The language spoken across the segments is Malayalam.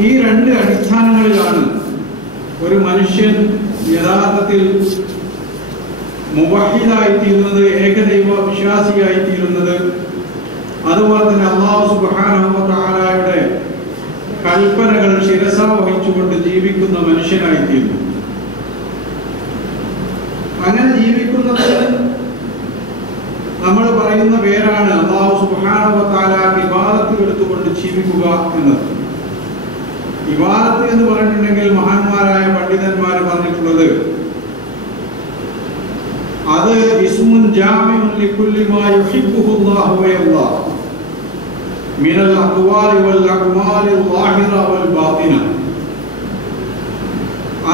ഈ രണ്ട് അടിസ്ഥാനങ്ങളിലാണ് ഒരു മനുഷ്യൻ യഥാർത്ഥത്തിൽ മുവഹിദായിത്തീരുന്നത്, ഏകദൈവ വിശ്വാസിയായിത്തീരുന്നത്. അതുപോലെ തന്നെ അല്ലാഹു സുബ്ഹാനഹു വ തആലയുടെ കൽപ്പനകൾ ശിരസ വഹിച്ചുകൊണ്ട് ജീവിക്കുന്ന മനുഷ്യനായിത്തീരുന്നു. അങ്ങനെ ജീവിക്കുന്നത് നമ്മൾ പറയുന്ന പേരാണ് അല്ലാഹു സുബ്ഹാനഹു വ തആലക്ക് ഇബാദത്ത് എടുത്തുകൊണ്ട് ജീവിക്കുക എന്നത്. ഇബാദത്ത് എന്ന് പറഞ്ഞിട്ടുണ്ടെങ്കിൽ മഹാന്മാരായ പണ്ഡിതന്മാർ പറഞ്ഞിട്ടുള്ളത് അത് ഇസ്മുൻ ജാമിഉൻ ലികുല്ലി മാ യുഹിബ്ബുഹു അല്ലാഹു വ യർദാ മിനൽ അഖ്വാലി വൽ അഅ്മാലി ളാഹിറ വൽ ബാത്തിന.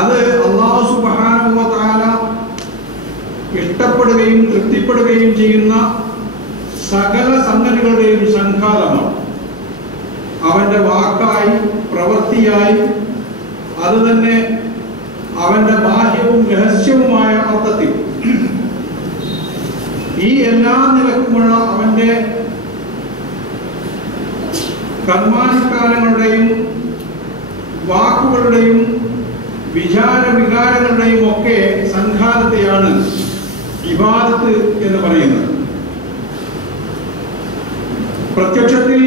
അത് അല്ലാഹു സുബ്ഹാനഹു വ തആല ഇഷ്ടപ്പെടുകയും തൃപ്തിപ്പെടുകയും ചെയ്യുന്ന സകല സംഗതികളുടെയും സംഘാതമാണ്. അവന്റെ വാക്കായി, പ്രവൃത്തിയായി, അതുതന്നെ അവന്റെ ബാഹ്യവും രഹസ്യവുമായ അർത്ഥത്തിൽ ഈ എല്ലാ നിലക്കുമുള്ള അവന്റെ കർമാനുഷ്ഠാനങ്ങളുടെയും വാക്കുകളുടെയും വിചാരവികാരങ്ങളുടെയും ഒക്കെ സംഘാതത്തെയാണ് ഇബാദത്ത് എന്ന് പറയുന്നത്. പ്രത്യക്ഷത്തിൽ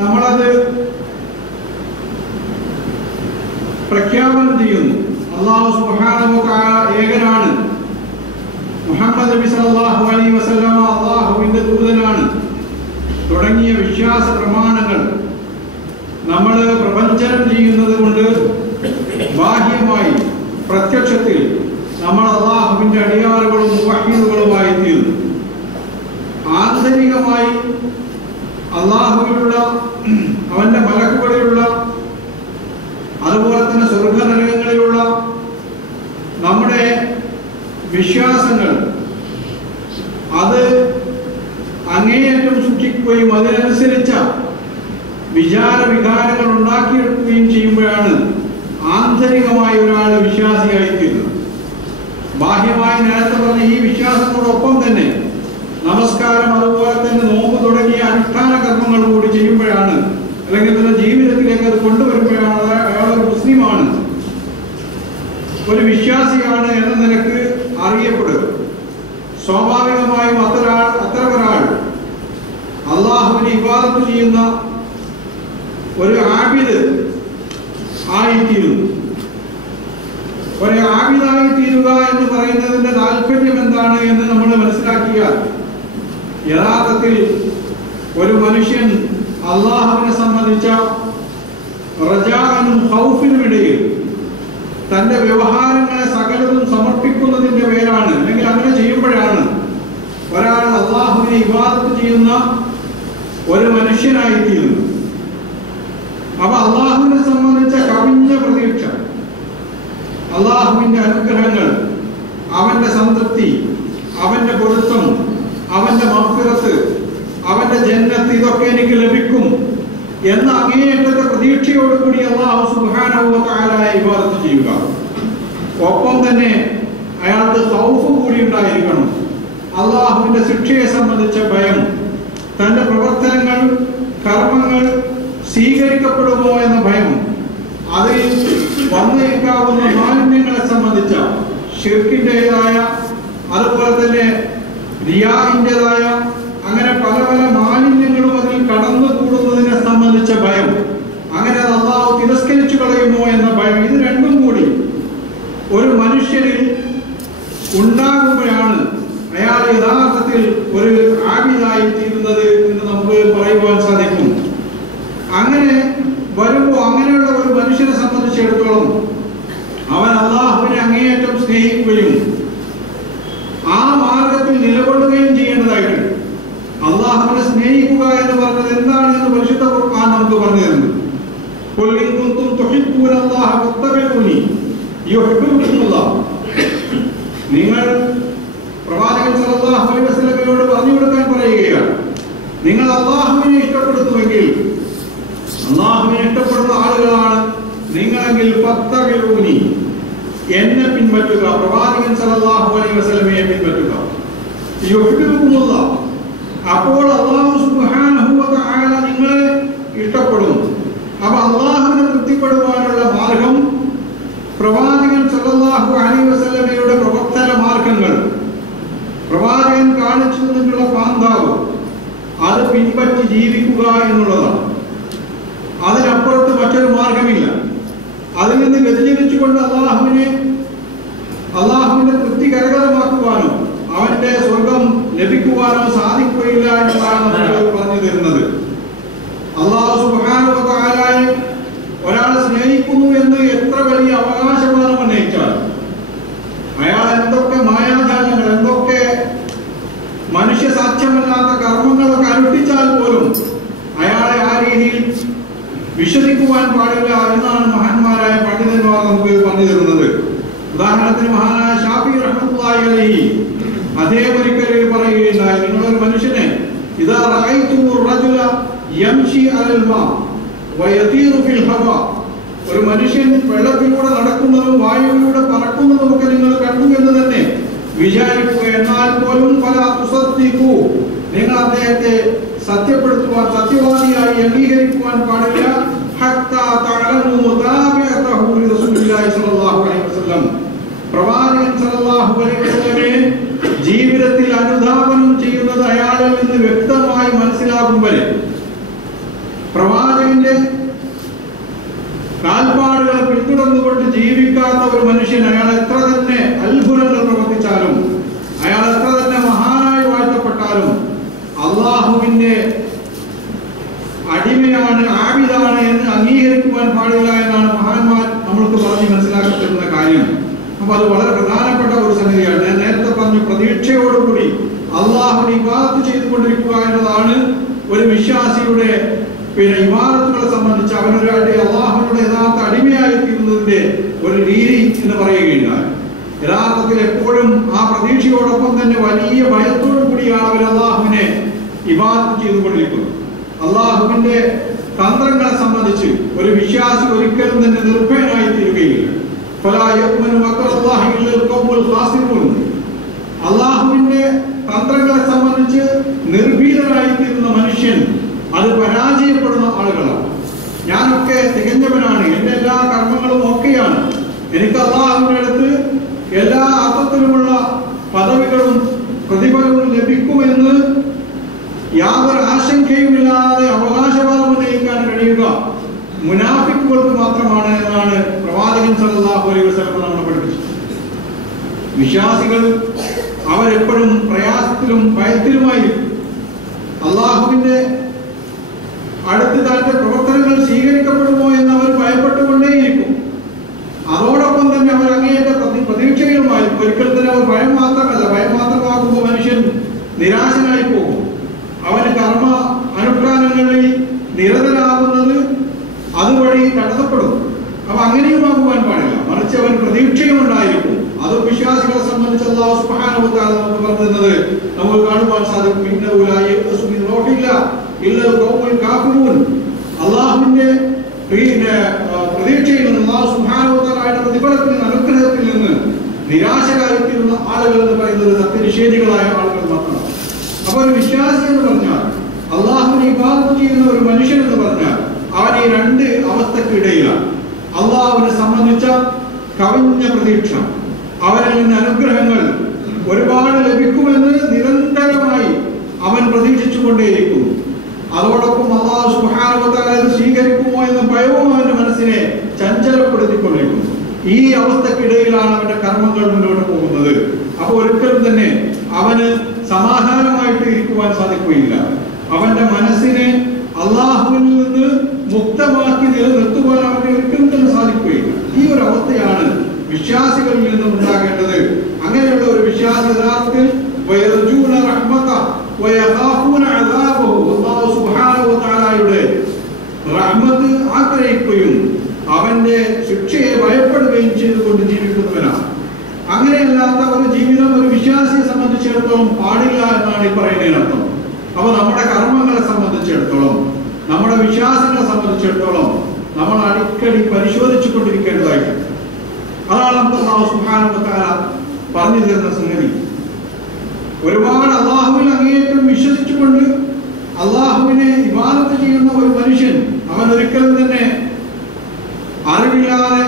നമ്മളത് പ്രഖ്യാപനം ചെയ്യുന്നു. അല്ലാഹു സുബ്ഹാനഹു വ തആല ഏകനാണ്, മുഹമ്മദ് നബി സല്ലല്ലാഹു അലൈഹി വസല്ലമ അല്ലാഹുവിന്റെ ദൂതനാണ് തുടങ്ങിയ വിശ്വാസ പ്രമാണങ്ങൾ നമ്മൾ പ്രപഞ്ചനം ചെയ്യുന്നത് കൊണ്ട് ബാഹ്യമായി പ്രത്യക്ഷത്തിൽ നമ്മൾ അല്ലാഹുവിന്റെ അടിയാറുകളും മുവഹിദുകളുമായി തീർന്നു. ആന്തരികമായി അല്ലാഹുവിലുള്ള, അവന്റെ മലക്കുകളിലുള്ള, അതുപോലെ തന്നെ സ്വർഗനരകങ്ങളിലുള്ള നമ്മുടെ വിശ്വാസങ്ങൾ അത് അങ്ങേയറ്റം സൂക്ഷിക്കുകയും അതിനനുസരിച്ച വിചാരവികാരങ്ങൾ ഉണ്ടാക്കിയെടുക്കുകയും ചെയ്യുമ്പോഴാണ് ആന്തരികമായ ഒരാൾ വിശ്വാസിയായിത്തീരുന്നത്. ബാഹ്യമായി നേരത്തെ പറഞ്ഞ ഈ വിശ്വാസത്തോടൊപ്പം തന്നെ നമസ്കാരം, അതുപോലെ തന്നെ നോമ്പ് തുടങ്ങിയ അനുഷ്ഠാന കർമ്മങ്ങൾ കൂടി ചെയ്യുമ്പോഴാണ്, അല്ലെങ്കിൽ തന്നെ ജീവിതത്തിലേക്ക് അത് കൊണ്ടുവരുമ്പോഴാണ് അയാൾ ഒരു മുസ്ലിമാണ്, ഒരു വിശ്വാസിയാണ് എന്ന നിലക്ക് അറിയപ്പെടുക. സ്വാഭാവികമായും അത്തരം ഒരാൾ അല്ലാഹുവിനെ ഇബാദത്ത് ചെയ്യുന്ന ഒരു ആബിദ് ആയിത്തീരുന്നു. ഒരു ആബിദായി തീരുക എന്ന് പറയുന്നതിന്റെ താല്പര്യം എന്താണ് എന്ന് നമ്മൾ മനസ്സിലാക്കിയാൽ, യഥാർത്ഥത്തിൽ ഒരു മനുഷ്യൻ അല്ലാഹുവിനെ സംബന്ധിച്ച റജാഅനും ഖൗഫിനും ഇടയിൽ തന്റെ വ്യവഹാരങ്ങളെ സകലതും സമർപ്പിക്കുന്നതിന്റെ പേരാണ്, അല്ലെങ്കിൽ അങ്ങനെ ചെയ്യുമ്പോഴാണ് ഒരാൾ അല്ലാഹുവിനെ ഇബാദത്ത് ചെയ്യുന്ന ഒരു മനുഷ്യനായിത്തീരുന്നു. അപ്പൊ അല്ലാഹുവിനെ സംബന്ധിച്ച കവിഞ്ഞ പ്രതീക്ഷ, അല്ലാഹുവിന്റെ അനുഗ്രഹങ്ങൾ, അവന്റെ സംതൃപ്തി, അവന്റെ പൊരുത്തം, അവന്റെ മഗ്ഫിറത്ത്, അവന്റെ ജന്നത്ത്, ഇതൊക്കെ എനിക്ക് ലഭിക്കും എന്ന അങ്ങേയറ്റത്തെ പ്രതീക്ഷയോടുകൂടി അല്ലാഹു സുബ്ഹാനഹു വ തആലയെ ഇബാദത്ത് ചെയ്യുക. ഒപ്പം തന്നെ അയാൾക്ക് ഖൗഫ് കൂടി ഉണ്ടായിരിക്കണം. അല്ലാഹുവിന്റെ ശിക്ഷയെ സംബന്ധിച്ച ഭയം, തന്റെ പ്രവർത്തനങ്ങൾ, കർമ്മങ്ങൾ സ്വീകരിക്കപ്പെടുമോ എന്ന ഭയം, അതിൽ വന്നേക്കാവുന്ന മാലിന്യങ്ങളെ സംബന്ധിച്ച ശിർക്കിൻ്റെതായ, അതുപോലെ തന്നെ റിയാഇൻ്റെതായ, അങ്ങനെ പല പല മാലിന്യങ്ങളും അതിൽ കടന്നു കൂടുന്നതിനെ സംബന്ധിച്ച ഭയം, അങ്ങനെ അത് അല്ലാഹു തിരസ്കരിച്ചു കളയുമോ എന്ന ഭയം, ഇത് രണ്ടും കൂടി ഒരു മനുഷ്യനിൽ ഉണ്ടാകുമ്പോഴാണ് അയാൾ യഥാർത്ഥത്തിൽ ഒരു ആബിദായി തീരുന്നത് എന്ന് നമുക്ക് പറയുവാൻ സാധിക്കും. അങ്ങനെ വരുമ്പോൾ അങ്ങനെയുള്ള ഒരു മനുഷ്യനെ സംബന്ധിച്ചിടത്തോളം അവൻ അല്ലാഹുവിനെ അങ്ങേയറ്റം സ്നേഹിക്കുകയും ആ മാർഗത്തിൽ നിലകൊള്ളുകയും ചെയ്യേണ്ടതായിട്ടുണ്ട്. അല്ലാഹുവിനെ സ്നേഹിക്കുക എന്ന് പറഞ്ഞത് എന്താണ് എന്ന് പരിശുദ്ധ ഖുർആൻ നമുക്ക് പറഞ്ഞു തരുന്നു. ഖുൽ ഇൻ കുൻതും തുഹിബ്ബൂന അല്ലാഹ ഫത്തബിഊനി യുഹിബ്ബുകുമുല്ലാഹ്. നിങ്ങൾ പ്രവാചകൻ സല്ലല്ലാഹു അലൈഹി വസല്ലമയോട് പറഞ്ഞു കൊടുക്കാൻ പറയുകയാണ്, നിങ്ങൾ അല്ലാഹുവിനെ ഇഷ്ടപ്പെടുന്നുവെങ്കിൽ, അല്ലാഹുവിനെ ഇഷ്ടപ്പെടുന്ന ആളുകളാണ് നിങ്ങളെങ്കിൽ ഫത്തബിഊനി, എന്നെ പിൻപറ്റുക, പ്രവാചകൻ സല്ലല്ലാഹു അലൈഹി വസല്ലമയെ പിൻപറ്റുക. യുഹിബ്ബുകുമുല്ലാഹ്, അപ്പോൾ അല്ലാഹു സുബ്ഹാനഹു വ തആല നിങ്ങളെ ഇഷ്ടപ്പെടും. അപ്പൊ അല്ലാഹുവിനെ പ്രവാചകൻ സല്ലല്ലാഹു അലൈഹി വസല്ലമയുടെ പ്രവർത്തന മാർഗങ്ങൾ, പ്രവാചകൻ കാണിച്ചു തന്നിട്ടുള്ള പാന്താവ് അത് പിൻപറ്റി ജീവിക്കുക എന്നുള്ളതാണ്. അതിനപ്പുറത്ത് മറ്റൊരു മാർഗമില്ല. അതിൽ നിന്ന് വ്യതിചലിച്ചുകൊണ്ട് അള്ളാഹുവിന്റെ തൃപ്തി കരകതമാക്കുവാനോ അവന്റെ സ്വർഗം ലഭിക്കുവാനോ സാധിക്കുകയില്ല എന്നാണ് നമ്മൾ പറഞ്ഞു തരുന്നത്. അല്ലാഹു സുബ്ഹാനഹു വ തആലയെ ഒരാൾ സ്നേഹിക്കുന്നു എന്ന് എത്ര വലിയ അവകാശവാദം ഉന്നയിച്ചാൽ, അയാൾ എന്തൊക്കെ മായാജാലങ്ങൾ, എന്തൊക്കെ മനുഷ്യ സാധ്യമല്ലാത്ത കർമ്മങ്ങളൊക്കെ അനുഷ്ഠിച്ചാൽ പോലും അയാളെ ആ രീതിയിൽ വിശ്വസിക്കുവാൻ പാടില്ല എന്നാണ് മഹാന്മാരായ പണ്ഡിതന്മാർ നമുക്ക് പറഞ്ഞു തരുന്നത്. ഉദാഹരണത്തിന് മഹാനായ ഷാഫി റഹ്മത്തുള്ളാഹി അലൈഹി അദ്ദേഹം ഒരിക്കൽ പറയുകയുണ്ടായി, നിങ്ങളൊരു മനുഷ്യനെ ഇദാ റഅയ്തുമു റജുല യംശി അലൽ മാ വയതീറു ഫിൽ ഹവാ, ഒരു മനുഷ്യൻ വെള്ളത്തിലൂടെ നടക്കുന്നതും വായുവിലൂടെ പറക്കുന്നതും ഒക്കെ നിങ്ങൾ കണ്ടു എന്ന് തന്നെ വിചാരിക്കുക. എന്നാൽ പോലും ഫലാ തുസദ്ദിഖു, നിങ്ങൾ അദ്ദേഹത്തെ സത്യപ്പെടുത്തുവാൻ, സത്യവാദിയായി അംഗീകരിക്കുവാൻ പാടില്ല. ഹത്താ തഅലമു മുതാബിഅതഹു റസൂലുള്ളാഹി സ്വല്ലല്ലാഹു അലൈഹി വസല്ലം, പ്രവാചകൻ സ്വല്ലല്ലാഹു അലൈഹി വസല്ലമയെ ജീവിതത്തിൽ അനുധാവനം ചെയ്യുന്നത് അയാളിൽ നിന്ന് വ്യക്തമായി മനസ്സിലാകും വരെ, പ്രവാചകന്റെ കാൽപ്പാടുകളെ പിന്തുടർന്നുകൊണ്ട് ജീവിക്കാത്ത ഒരു മനുഷ്യൻ, അയാൾ എത്ര തന്നെ അത്ഭുതങ്ങൾ പ്രവർത്തിച്ചാലും, അയാൾ എത്ര തന്നെ മഹാനായി വാഴ്ത്തപ്പെട്ടാലും അള്ളാഹുവിന്റെ അടിമയാണ്, ആബിദാണ് എന്ന് അംഗീകരിക്കുവാൻ പാടില്ല എന്നാണ് മഹാന്മാർ നമ്മൾക്ക് പറഞ്ഞ് മനസ്സിലാക്കപ്പെടുന്ന കാര്യം. അപ്പൊ അത് വളരെ പ്രധാനപ്പെട്ട ഒരു സംഗതിയാണ്. ഞാൻ നേരത്തെ പറഞ്ഞു, പ്രതീക്ഷയോടുകൂടി അള്ളാഹുവിനെ ഇബാദത്ത് ചെയ്തുകൊണ്ടിരിക്കുക എന്നതാണ് ഒരു വിശ്വാസിയുടെ ഇബാദത്തുകളെ സംബന്ധിച്ച് അവനൊരു അള്ളാഹുവിന്റെ യഥാർത്ഥ അടിമയായി തീരുന്നതിന്റെ ഒരു രീതി എന്ന് പറയുകയുണ്ടായി. യഥാർത്ഥത്തിൽ എപ്പോഴും ആ പ്രതീക്ഷയോടൊപ്പം തന്നെ വലിയ ഭയത്തോടു കൂടിയാണ് അവർ അള്ളാഹുവിനെ ഇബാദത്ത് ചെയ്തുകൊണ്ടിരിക്കുന്നത്. അള്ളാഹുവിന്റെ തന്ത്രങ്ങളെ സംബന്ധിച്ച് ഒരു വിശ്വാസി ഒരിക്കലും തന്നെ നിർഭയനായി തീരുകയില്ല. അള്ളാഹുവിന്റെ തന്ത്രങ്ങളെ സംബന്ധിച്ച് നിർഭീതനായി തീരുന്ന മനുഷ്യൻ അത് പരാജയപ്പെടുന്ന ആളുകളാണ്. ഞാനൊക്കെ തികഞ്ഞവനാണ്, എന്റെ എല്ലാ കർമ്മങ്ങളും ഒക്കെയാണ്, എനിക്ക് അള്ളാഹുവിന്റെ അടുത്ത് എല്ലാ അർത്ഥത്തിലുമുള്ള പദവികളും പ്രതിഫലവും ലഭിക്കുമെന്ന് യാതൊരു ആശങ്കയുമില്ലാതെ അവകാശവാദം ഉന്നയിക്കാൻ കഴിയുക മുനാഫിക്കുകൾക്ക് മാത്രമാണ് എന്നാണ് പ്രവാചകൻ സല്ലല്ലാഹു അലൈഹി വസല്ലം നമ്മളെ പഠിപ്പിച്ചത്. വിശ്വാസികൾ അവരെപ്പോഴും പ്രയാസത്തിലും ഭയത്തിലുമായിരിക്കും. അള്ളാഹുവിന്റെ അടുത്ത് തന്റെ പ്രവർത്തനങ്ങൾ സ്വീകരിക്കപ്പെടുമോ എന്ന് അവർ ഭയപ്പെട്ടുകൊണ്ടേയിരിക്കും. അതോടൊപ്പം തന്നെ അവർ അങ്ങേയറ്റ പ്രതീക്ഷകളുമായിരിക്കും. ഒരിക്കൽ തന്നെ അവർ ഭയം മാത്രമല്ല, ഭയം മാത്രമാകുമ്പോൾ മനുഷ്യൻ നിരാശനായി പോകും. അവന് കർമ്മ അനുഷ്ഠാനങ്ങളിൽ നിരതരാകുന്നത് അതുവഴി തടസ്സപ്പെടും. അപ്പൊ അങ്ങനെയും ആകുവാൻ പാടില്ല, മറിച്ച് അവൻ പ്രതീക്ഷയും ഉണ്ടായിരിക്കും. അത് വിശ്വാസികളെ സംബന്ധിച്ച് അല്ലാഹു സുബ്ഹാനഹു വ തആല നമുക്ക് പറഞ്ഞത് നമുക്ക് കാണുവാൻ സാധിക്കും. ഇന്നഹു ലാ യഖ്സു മിൻ റൂഹില്ല ഇല്ലൽ ഖൗമുൽ കാഫിറൂൻ, അല്ലാഹുവിന്റെ പ്രതീക്ഷയിൽ നിന്ന്, അല്ലാഹു സുബ്ഹാനഹു വ തആലയുടെ പ്രതിഫലത്തിൽ നിന്ന്, അനുഗ്രഹത്തിൽ നിന്ന് നിരാശരായിത്തീരുന്ന ആളുകൾ എന്ന് പറയുന്നത് സത്യനിഷേധികളായ ആളുകൾ മാത്രമാണ്. അപ്പൊ ഒരു വിശ്വാസി എന്ന് പറഞ്ഞാൽ, അള്ളാഹുവിനെ ഇബാദത്ത് ചെയ്യുന്ന ഒരു മനുഷ്യൻ എന്ന് പറഞ്ഞാൽ അവൻ ഈ രണ്ട് അവസ്ഥക്കിടയിലാണ്. അള്ളാഹുവിനെ സംബന്ധിച്ച കവിഞ്ഞ പ്രതീക്ഷ, അവരിൽ നിന്ന് അനുഗ്രഹങ്ങൾ ഒരുപാട് ലഭിക്കുമെന്ന് നിരന്തരമായി അവൻ പ്രതീക്ഷിച്ചുകൊണ്ടേയിരിക്കുന്നു. അതോടൊപ്പം അല്ലാഹു സുബ്ഹാനഹു വ തആല സ്വീകരിക്കുമോ എന്ന ഭയവും അവന്റെ മനസ്സിനെ ചഞ്ചലപ്പെടുത്തിക്കൊണ്ടിരിക്കുന്നു. ഈ അവസ്ഥക്കിടയിലാണ് അവന്റെ കർമ്മങ്ങൾ മുന്നോട്ട് പോകുന്നത്. അപ്പൊ ഒരിക്കലും തന്നെ അവന് സമാധാനമായിട്ട് ഇരിക്കുവാൻ സാധിക്കുകയില്ല. അവന്റെ മനസ്സിനെ അള്ളാഹുവിൽ നിന്ന് മുക്തമാക്കി നിലനിർത്തുവാൻ അവന് ഒരിക്കലും തന്നെ സാധിക്കുകയില്ല. ഈ ഒരു അവസ്ഥയാണ് വിശ്വാസികളിൽ നിന്നും ഉണ്ടാകേണ്ടത്. അങ്ങനെയുള്ള ഒരു വിശ്വാസി യഥാർത്ഥത്തിൽ റഹ്മത്ത് ആഗ്രഹിക്കുകയും അവന്റെ ശിക്ഷയെ ഭയപ്പെടുകയും ചെയ്തുകൊണ്ട് ജീവിക്കുന്നവനാണ്. അങ്ങനെയല്ലാത്ത ഒരു ജീവിതം ഒരു വിശ്വാസിയെ സംബന്ധിച്ചിടത്തോളം പാടില്ല എന്നാണ് ഈ പറയുന്നതിനർത്ഥം. അപ്പൊ നമ്മുടെ കർമ്മങ്ങളെ സംബന്ധിച്ചിടത്തോളം, നമ്മുടെ വിശ്വാസങ്ങളെ സംബന്ധിച്ചിടത്തോളം നമ്മൾ അടിക്കടി പരിശോധിച്ചു കൊണ്ടിരിക്കേണ്ടതായിട്ട്. അതാണ് നമുക്ക് അല്ലാഹു സുബ്ഹാനഹു വ തആല പറഞ്ഞു തരുന്ന സംഗതി. ഒരുപാട് അള്ളാഹുവിൽ അങ്ങേയറ്റം വിശ്വസിച്ചുകൊണ്ട് അള്ളാഹുവിനെ ഇബാദത്ത് ചെയ്യുന്ന ഒരു മനുഷ്യൻ അവൻ ഒരിക്കലും തന്നെ അറിവില്ലാതെ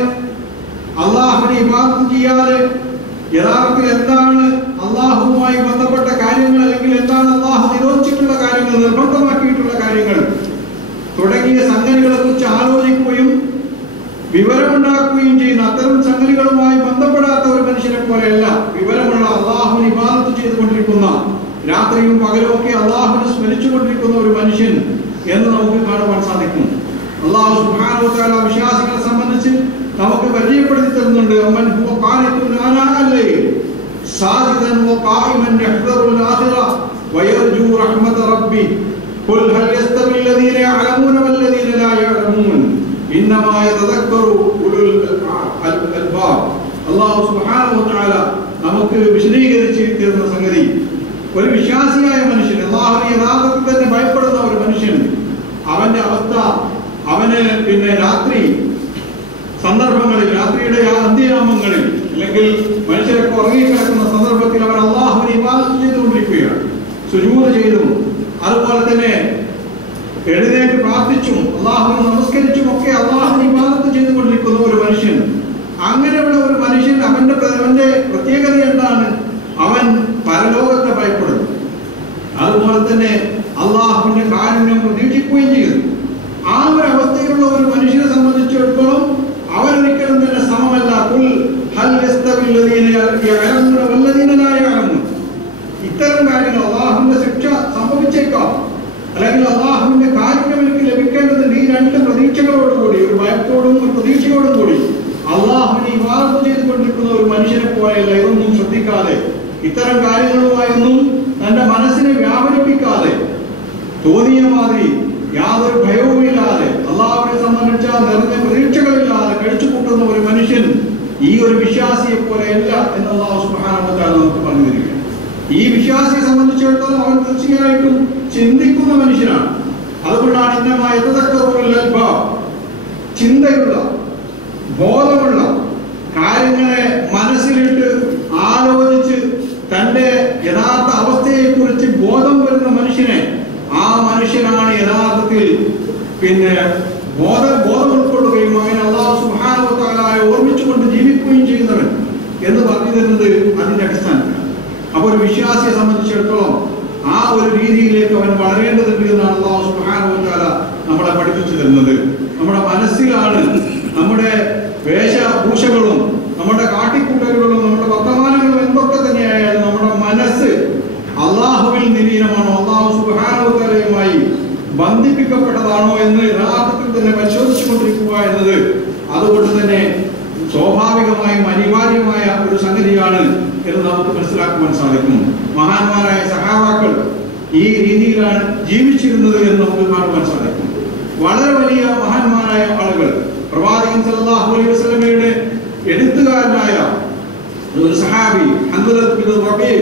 അള്ളാഹുവിനെ ഇബാദത്ത് ചെയ്യാതെ യഥാർത്ഥത്തിൽ എന്താണ് അള്ളാഹുവുമായി ബന്ധപ്പെട്ട കാര്യങ്ങൾ, അല്ലെങ്കിൽ എന്താണ് അള്ളാഹു നിരോധിച്ചിട്ടുള്ള കാര്യങ്ങൾ, നിർബന്ധമാക്കിയിട്ടുള്ള കാര്യങ്ങൾ തുടങ്ങിയ സംഗതികളെ കുറിച്ച് ആലോചിക്കുകയും വിവരമുണ്ടാക്കുകയും ചെയ്യുന്ന അത്തരം സംഗതികളുമായി ബന്ധപ്പെടാത്ത ഒരു മനുഷ്യനെ പോലെയല്ല വിവരമുള്ള അള്ളാഹുവിനെ ഇബാദത്ത് ചെയ്തുകൊണ്ടിരിക്കുന്ന, രാത്രിയും പകലും ഒക്കെ അള്ളാഹുവിനെ സ്മരിച്ചുകൊണ്ടിരിക്കുന്ന ഒരു മനുഷ്യൻ എന്ന് നമുക്ക് കാണുവാൻ സാധിക്കും. അള്ളാഹു സുബ്ഹാനഹു വ തആല വിശ്വാസികളെ സംബന്ധിച്ച് നമുക്ക് പരിചയപ്പെടുത്തി തരുന്നുണ്ട്. അമ്മൻ ഹുവ ഖാനിതുൻ ആനാഅൽ ലൈൽ സാജിദൻ വ ഖായിമൻ യഹ്ദറുൽ ആഖിറ വയർജു റഹ്മത റബ്ബി ഖുൽ ഹൽ യസ്തവി അല്ലദീന യഅലമൂന വല്ലദീന ലാ യഅലമൂൻ ഇന്നമാ യതദക്കറു ഉലുൽ അൽബാബ്. അല്ലാഹു സുബ്ഹാനഹു വ തആല നമുക്ക് വിശദീകരിച്ച് തരുന്ന സംഗതി, ഒരു വിശ്വാസിയായ മനുഷ്യൻ, അല്ലാഹുവിനെ യഥാർത്ഥത്തിൽ തന്നെ ഭയപ്പെടുന്ന ഒരു മനുഷ്യൻ, അവന്റെ അവസ്ഥ, അവന് രാത്രി സന്ദർഭങ്ങളിൽ, രാത്രിയുടെ അന്ത്യയാമങ്ങളിൽ, അല്ലെങ്കിൽ മനുഷ്യരൊക്കെ ഉറങ്ങിക്കിടക്കുന്ന സന്ദർഭത്തിൽ അവൻ അള്ളാഹുവിനെ ഇബാദത്ത് ചെയ്തുകൊണ്ടിരിക്കുകയാണ്. സുജൂദ് ചെയ്തും അതുപോലെ തന്നെ എഴുന്നേറ്റ് പ്രാർത്ഥിച്ചും അള്ളാഹുവിനെ നമസ്കരിച്ചും ഒക്കെ അള്ളാഹുവിനെ ഇബാദത്ത് ചെയ്തുകൊണ്ടിരിക്കുന്ന ഒരു മനുഷ്യൻ, അങ്ങനെയുള്ള ഒരു മനുഷ്യൻ അവന്റെ പ്രത്യേകത എന്താണ്? അവൻ പരലോകത്തെ ഭയപ്പെടുന്നു. അതുപോലെ തന്നെ അള്ളാഹുവിന്റെ കാരുണ്യം പ്രതീക്ഷിക്കുകയും ചെയ്യുന്നു. ആ ഒരു അവസ്ഥയിലുള്ള ഒരു മനുഷ്യനെ സംബന്ധിച്ചിടത്തോളം അവരൊരിക്കലും തന്നെ സമമല്ല. ഇത്തരം കാര്യങ്ങൾ അള്ളാഹുവിന്റെ ശിക്ഷ സംഭവിച്ചേക്കാം, അല്ലെങ്കിൽ അള്ളാഹുവിന്റെ കാരുണ്യം എനിക്ക് ലഭിക്കേണ്ടതുണ്ട്. ഈ രണ്ട് പ്രതീക്ഷകളോടുകൂടി, ഒരു ഭയത്തോടും ഒരു പ്രതീക്ഷയോടും കൂടി അള്ളാഹുവിനെ ഇബാദത്ത് ചെയ്തുകൊണ്ടിരിക്കുന്ന ഒരു മനുഷ്യനെ പോലെയല്ല ഇതൊന്നും ശ്രദ്ധിക്കാതെ, ഇത്തരം കാര്യങ്ങളുമായൊന്നും തന്റെ മനസ്സിനെ വ്യാപരിപ്പിക്കാതെ, തോന്നിയ മാതിരി യാതൊരു ഭയവുമില്ലാതെ, അള്ളാഹുവിനെ സംബന്ധിച്ച നിറഞ്ഞ പ്രതീക്ഷകളില്ലാതെ കഴിച്ചു കൂട്ടുന്ന ഒരു മനുഷ്യൻ ഈ ഒരു വിശ്വാസിയെ പോലെയല്ല എന്ന് അല്ലാഹു സുബ്ഹാനഹു വ തആല നമുക്ക് പറഞ്ഞു തരിക. ഈ വിശ്വാസിയെ സംബന്ധിച്ചിടത്തോളം അവൻ തീർച്ചയായിട്ടും ചിന്തിക്കുന്ന മനുഷ്യനാണ്. അതുകൊണ്ടാണ് ഇന്നമാ യതദക്കറുൽ അൽബാബ്, ചിന്തയുള്ള, ബോധമുള്ള, കാര്യങ്ങളെ മനസ്സിലിട്ട് ആലോചിച്ച് തന്റെ യഥാർത്ഥ അവസ്ഥയെ കുറിച്ച് ബോധം വരുന്ന മനുഷ്യനെ, ആ മനുഷ്യനാണ് യഥാർത്ഥത്തിൽ ബോധം ഉൾക്കൊള്ളുകയും അങ്ങനെ അല്ലാഹു സുബ്ഹാനഹു വ തആലയെ ഓർമ്മിച്ചുകൊണ്ട് ജീവിക്കുകയും ചെയ്യുന്നവൻ എന്ന് പറഞ്ഞു തരുന്നത് അതിന്റെ അടിസ്ഥാനത്തിലാണ്. അപ്പോൾ ഒരു വിശ്വാസിയെ സംബന്ധിച്ചിടത്തോളം ആ ഒരു രീതിയിലേക്ക് അവൻ വളരേണ്ടതുണ്ട് എന്നാണ് അല്ലാഹു സുബ്ഹാനഹു വ തആല നമ്മളെ പഠിപ്പിച്ചു തരുന്നത്. നമ്മുടെ മനസ്സിലാണ് നമ്മുടെ വേഷഭൂഷകളും നമ്മുടെ കാട്ടിക്കൂട്ടലുകളും നമ്മുടെ വർത്തമാനങ്ങളും എന്തൊക്കെ തന്നെയായാലും നമ്മുടെ മനസ്സ് അള്ളാഹുവിൽ നിലീനമാണോ, അള്ളാഹു സുബ്ഹാനഹു വ തആലയുമായി ബന്ധിപ്പിക്കപ്പെട്ടതാണോ എന്ന് യഥാർത്ഥത്തിൽ തന്നെ പരിശോധിച്ചു കൊണ്ടിരിക്കുക എന്നത് അതുകൊണ്ട് തന്നെ സ്വാഭാവികമായും അനിവാര്യമായ ഒരു സംഗതിയാണ് എന്ന് നമുക്ക് മനസ്സിലാക്കുവാൻ സാധിക്കും. മഹാന്മാരായ സഹാബാക്കൾ ഈ രീതിയിലാണ് ജീവിച്ചിരുന്നത് എന്ന് നമുക്ക് കാണുവാൻ സാധിക്കും. വളരെ വലിയ മഹാന്മാരായ ആളുകൾ, പ്രവാചകൻ സല്ലല്ലാഹു അലൈഹി വസല്ലമയുടെ എഴുത്തുകാരനായ ഒരു സഹാബി ഹൻദലത്ത് ബിൻ റബീ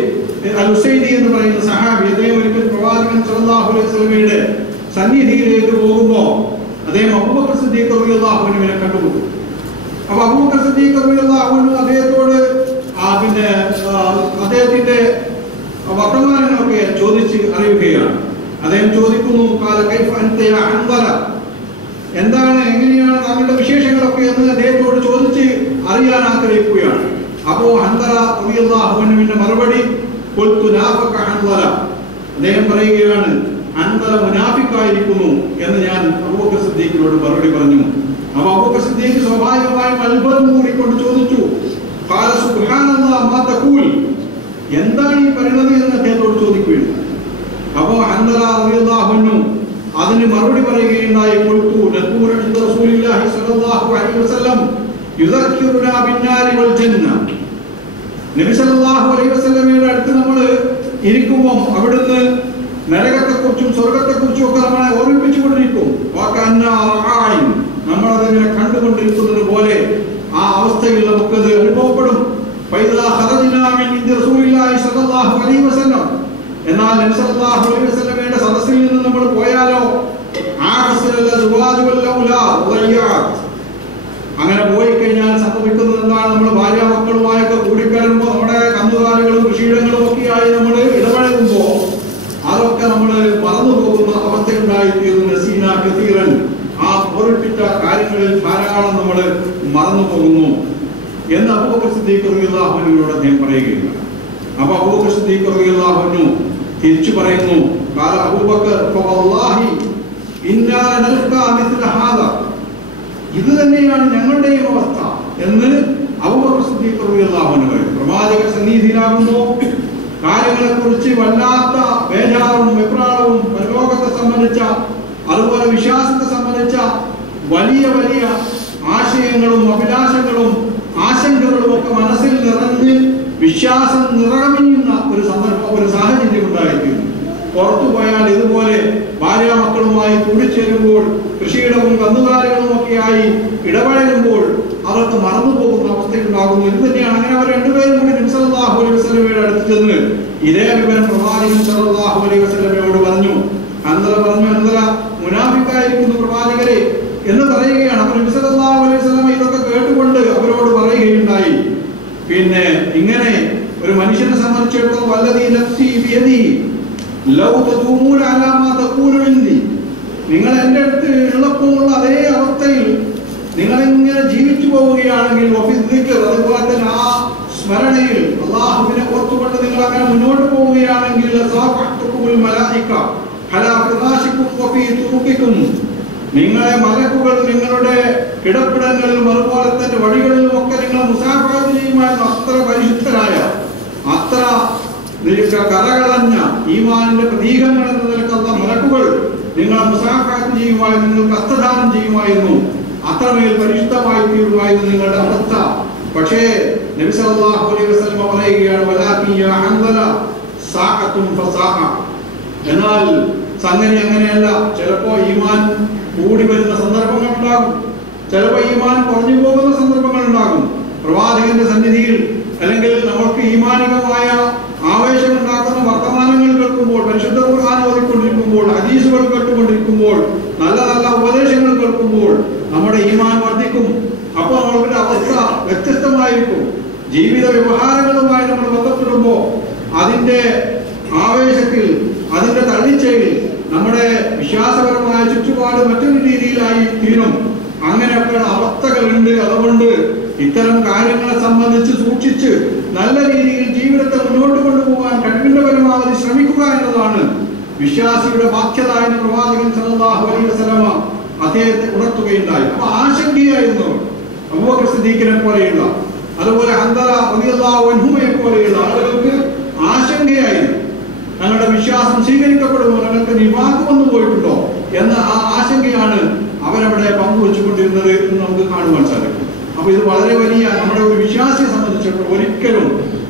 അൽ-ഉസൈദി എന്ന് പറയുന്ന സഹാബി, അദ്ദേഹം ഒരിക്കൽ പ്രവാചകൻ സല്ലല്ലാഹു അലൈഹി വസല്ലമയുടെ സന്നിധിയിലേക്ക് പോകുമ്പോൾ അദ്ദേഹം അബൂബക്കർ സിദ്ദീഖ് റളിയല്ലാഹു അൻഹുവിനെ കണ്ടുമുട്ടി. അപ്പൊ അബൂബക്കർ സിദ്ദീഖ് റളിയല്ലാഹു അൻഹു അദ്ദേഹത്തോട് അദ്ദേഹത്തിന്റെ വർത്തമാനങ്ങളൊക്കെ ചോദിച്ച് അറിയുകയാണ്. അദ്ദേഹം ചോദിക്കുന്നു, ഖാല കൈഫ അൻത യാ ഹൻദല, എന്താണ്, എങ്ങനെയാണ് താങ്കളുടെ വിശേഷങ്ങളൊക്കെ എന്ന് അദ്ദേഹത്തോട് ചോദിച്ച് അറിയാൻ ആഗ്രഹിക്കുകയാണ്. അപ്പോ ഹൻദല റളിയല്ലാഹു അൻഹുവിന്റെ മറുപടി, ഖുൽതു നാഫക ഹൻദല, അദ്ദേഹം പറയുകയാണ് ഹൻദല മുനാഫിക്കായിരിക്കുന്നു എന്ന് ഞാൻ അബൂബക്കർ സിദ്ദീഖിനോട് മറുപടി പറഞ്ഞു. അപ്പൊ അബൂബക്കർ സിദ്ദീഖ് സ്വാഭാവികമായും അത്ഭുതം കൂടിക്കൊണ്ട് ചോദിച്ചു, ഖാല സുബ്ഹാനല്ലാഹ് മാ തഖൂൽ, എന്താണ് ഈ പറയുന്നത് എന്ന് അദ്ദേഹത്തോട് ചോദിക്കുകയാണ്. അപ്പോ ഹൻദല റളിയല്ലാഹു അൻഹു അതിന് മറുപടി പറയുകയുണ്ടായി, ഖുൽതു നഖൂല ഇൻദ റസൂലില്ലാഹി സ്വല്ലല്ലാഹു അലൈഹി വസല്ലം യുദക്കിറുനാ ബിന്നാരി വൽ ജന്ന, നബി സല്ലല്ലാഹു അലൈഹി വസല്ലമയുടെ അടുത്ത് നമ്മൾ ഇരിക്കുമ്പോൾ അവിടുന്ന് നരകത്തെക്കുറിച്ചും സ്വർഗത്തെക്കുറിച്ചും ഒക്കെ നമ്മളെ ഓർമ്മിപ്പിച്ചുകൊണ്ടിരിക്കും. നമ്മളതിങ്ങനെ കണ്ടുകൊണ്ടിരിക്കുന്നത് പോലെ ആ അവസ്ഥയിൽ നമുക്കത് അനുഭവപ്പെടും. എന്നാൽ നബി സല്ലല്ലാഹു അലൈഹി വസല്ലമയുടെ സദസ്സിൽ നിന്ന് നമ്മൾ പോയാലോ, അങ്ങനെ പോയി കഴിഞ്ഞാൽ സംഭവിക്കുന്നത് എന്താണ്? നമ്മൾ ഭാര്യ മക്കളുമായൊക്കെ കൂടിക്കലരുമ്പോൾ നമ്മുടെ കന്നുകാലികളും കൃഷിയിടങ്ങളും ഒക്കെയായി നമ്മൾ ഇടപഴകുമ്പോൾ അതൊക്കെ നമ്മൾ മറന്നു പോകുന്ന അവസ്ഥയുണ്ടായിത്തീരുന്നു. നസീന കതീറൻ, ആ ഓർമ്മിപ്പിച്ച കാര്യങ്ങളിൽ ധാരാളം നമ്മൾ മറന്നു പോകുന്നു. എന്ന് അബൂബക്കർ സിദ്ദീഖ് റളിയല്ലാഹു അൻഹുവിനോട് അദ്ദേഹം പറയുകയില്ല. അപ്പൊ അബൂബക്കർ സിദ്ദീഖ് റളിയല്ലാഹു അൻഹു തിരിച്ചു പറയുന്നു, ഖാല അബൂബക്കർ ഫവല്ലാഹി ഇന്നാ ലനൽഖാ മിസ്ല ഹാദാ, ഇത് തന്നെയാണ് ഞങ്ങളുടെയും അവസ്ഥ എന്ന് അബൂബക്കർ സിദ്ദീഖ് റളിയല്ലാഹു അൻഹു പറയുന്നു. പ്രവാചക സന്നിധിയിലാകുമ്പോൾ കാര്യങ്ങളെ കുറിച്ച് വല്ലാത്ത ബേജാറും വെപ്രാളവും പരലോകത്തെ സംബന്ധിച്ച അതുപോലെ വിശ്വാസത്തെ സംബന്ധിച്ച വലിയ വലിയ ആശയങ്ങളും അഭിലാഷങ്ങളും ആശങ്കകളും ഒക്കെ മനസ്സിൽ നിറഞ്ഞ് വിശ്വാസം നിറകമിയുന്ന ഒരു സന്ദർഭം, ഒരു സാഹചര്യം ഉണ്ടായിരിക്കുന്നു. പുറത്തു പോയാൽ ഇതുപോലെ ഭാര്യാമക്കളുമായി കൂടിച്ചേരുമ്പോൾ കൃഷിയിടവും കന്നുകാലികളും ഒക്കെയായി ഇടപഴകുമ്പോൾ അവർക്ക് മറന്നു പോകുന്ന അവസ്ഥയുണ്ടാകുന്നു. ഇത് തന്നെയാണ്. അങ്ങനെ അവർ രണ്ടുപേരും കൂടി നബി സല്ലല്ലാഹു അലൈഹി വസല്ലമയുടെ അടുത്ത് ചെന്ന് ഇതേ വിവരം പ്രവാചകൻ സല്ലല്ലാഹു അലൈഹി വസല്ലമയോട് പറഞ്ഞു. അന്തര മുനാഫിക്കായിരിക്കുന്നു പ്രവാചകരെ എന്ന് പറയുകയാണ്. അപ്പോൾ നബി സല്ലല്ലാഹു അലൈഹി വസല്ലമ ഇതൊക്കെ കേട്ടുകൊണ്ട് അവരോട് പറയുകയുണ്ടായി, പിന്നെ ഇങ്ങനെ ഒരു മനുഷ്യനെ സംബന്ധിച്ചിടത്തോളം വല്ലദീ നഫ്സി ബിയദിഹി ലൗ തദൂമൂന അലാ മാ തഖൂലു ഇൻദി, നിങ്ങൾ എൻ്റെ അടുത്ത് ഉള്ളപ്പോഴുള്ള അതേ അവസ്ഥയിൽ നിങ്ങൾ ഇങ്ങനെ ജീവിച്ചു പോവുകയാണെങ്കിൽ അതുപോലെ തന്നെ ആ സ്മരണയിൽ അല്ലാഹുവിനെ ഓർത്തുകൊണ്ട് നിങ്ങൾ അങ്ങനെ മുന്നോട്ട് പോവുകയാണെങ്കിൽ നിങ്ങളെ മലക്കുകൾ നിങ്ങളുടെ കിടപ്പിടങ്ങളിലും അതുപോലെ തന്നെ വഴികളിലും ഒക്കെ നിങ്ങൾ മുസാഫത്ത് ചെയ്യുമായിരുന്നു. അത്ര പരിശുദ്ധരായ, അത്ര കറകളഞ്ഞ ഈമാനിന്റെ പ്രതീകങ്ങൾ എന്ന നിലക്കുള്ള മലക്കുകൾ നിങ്ങളെ മുസാഫത്ത് ചെയ്യുമായിരുന്നു, നിങ്ങൾക്ക് ഹസ്തദാനം ചെയ്യുമായിരുന്നു, അത്രമേൽ പരിശുദ്ധമായി തീരുമായിരുന്നു നിങ്ങളുടെ അവസ്ഥ. പക്ഷേ നബി സല്ലല്ലാഹു അലൈഹി വസല്ലം പറയുകയാണ്, വലാകിൻ യാ ഹൻദല സാഅത്തുൻ ഫസാഅ, എന്നാൽ സംഗതി അങ്ങനെയല്ല. ചിലപ്പോ ഈമാൻ കൂടി വരുന്ന സന്ദർഭങ്ങൾ ഉണ്ടാകും, ചിലപ്പോ ഈമാൻ കുറഞ്ഞു പോകുന്ന സന്ദർഭങ്ങൾ ഉണ്ടാകും. പ്രവാചകന്റെ സന്നിധിയിൽ അല്ലെങ്കിൽ നമുക്ക് ഈമാനികമായ ആവേശം ഉണ്ടാക്കുന്ന വർത്തമാനങ്ങൾ കേൾക്കുമ്പോൾ, പരിശുദ്ധ ഖുർആൻ ഓതിക്കൊണ്ടിരിക്കുമ്പോൾ, ഹദീസുകൾ കേട്ടുകൊണ്ടിരിക്കുമ്പോൾ, നല്ല നല്ല ഉപദേശങ്ങൾ കേൾക്കുമ്പോൾ നമ്മുടെ ഈമാൻ വർദ്ധിക്കും. അപ്പോൾ നമ്മളുടെ അവസ്ഥ വ്യത്യസ്തമായിരിക്കും. ജീവിത വ്യവഹാരങ്ങളുമായി നമ്മൾ ബന്ധപ്പെടുമ്പോൾ അതിന്റെ ആവേശത്തിൽ, അതിന്റെ തള്ളിച്ചയിൽ നമ്മുടെ വിശ്വാസപരമായ ചുറ്റുപാട് മറ്റൊരു രീതിയിലായി തീരും. അങ്ങനെയൊക്കെയുള്ള അവസ്ഥകളുണ്ട്. അതുകൊണ്ട് ഇത്തരം കാര്യങ്ങളെ സംബന്ധിച്ച് സൂക്ഷിച്ച് നല്ല രീതിയിൽ ജീവിതത്തെ മുന്നോട്ട് കൊണ്ടുപോകാൻ കഴിവിന്റെ പരമാവധി ശ്രമിക്കുക എന്നതാണ് വിശ്വാസിയുടെ ബാധ്യത എന്ന് പ്രവാചകൻ സല്ലല്ലാഹു അലൈഹി വസല്ലമ അദ്ദേഹത്തെ ഉണർത്തുകയുണ്ടായി. അപ്പൊ ആശങ്കയായിരുന്നു അബൂബക്കർ സിദ്ദീഖിനെ പോലെയുള്ള, അതുപോലെ ഹൻദല റളിയല്ലാഹു അൻഹുയെ പോലെയുള്ള ആളുകൾക്ക് ആശങ്കയായിരുന്നു. ഞങ്ങളുടെ വിശ്വാസം സ്വീകരിക്കപ്പെടുമോ, ഞങ്ങൾക്ക് നിവാക്ക് വന്നു പോയിട്ടുണ്ടോ എന്ന ആ ആശങ്കയാണ് അവരവിടെ പങ്കുവെച്ചുകൊണ്ടിരുന്നത് എന്ന് നമുക്ക് കാണുവാൻ സാധിക്കും. അപ്പൊ ഇത് വളരെ വലിയ നമ്മുടെ ഒരു വിശ്വാസിയെ സംബന്ധിച്ചിടത്തോളം ഒരിക്കലും